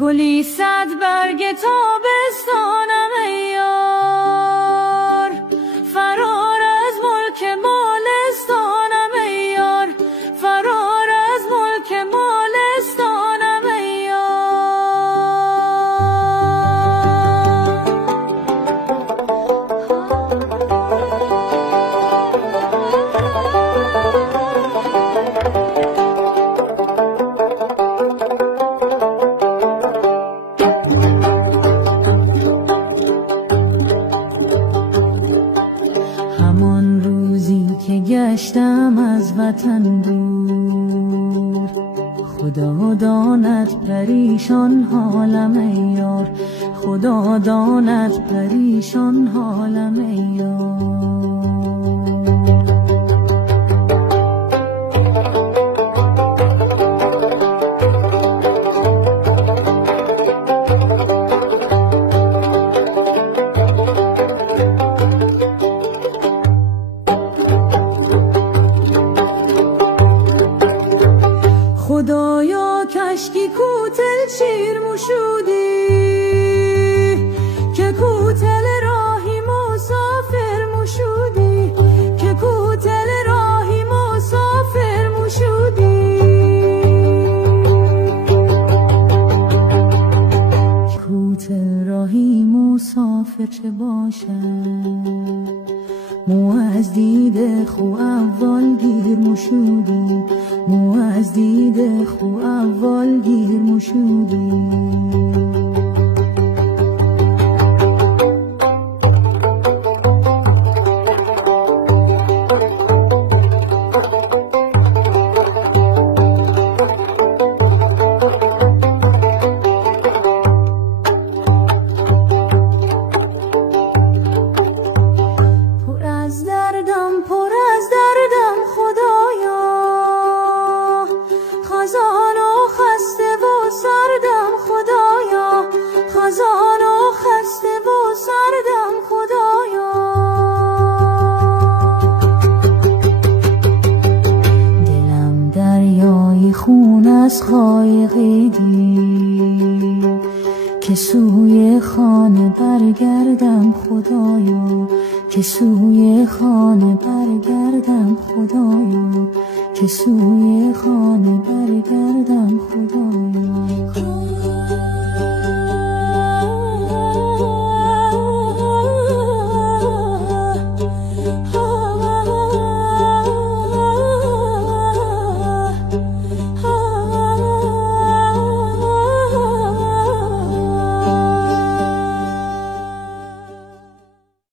گلی صد برگ تابستانم ای یار، فرار از ملک مالستانم ای یار، فرار از ملک مالستانم ای همان روزی که گشتم از وطن دور، خدا داند پریشان حالم ای یار، خدا داند پریشان حالم ای یار. خدایا کشکی کوتل شیر موشودی، که کوتل راهی مسافر موشودی، که کوتل راهی مسافر موشودی. کوتل راهی مسافر چه باشد، مو از دید خو اول گیر موشودی، مو از دید خو اول گیر موشودی. پر از دردم خدایا، خزان و خسته و سردم خدایا، خزان و خسته و سردم خدایا. دلم دریای خون از خایقی دید، که سوی خانه برگردم خدایا، که سوی خانه برگردم خدایا، که سوی خانه برگردم خدایا.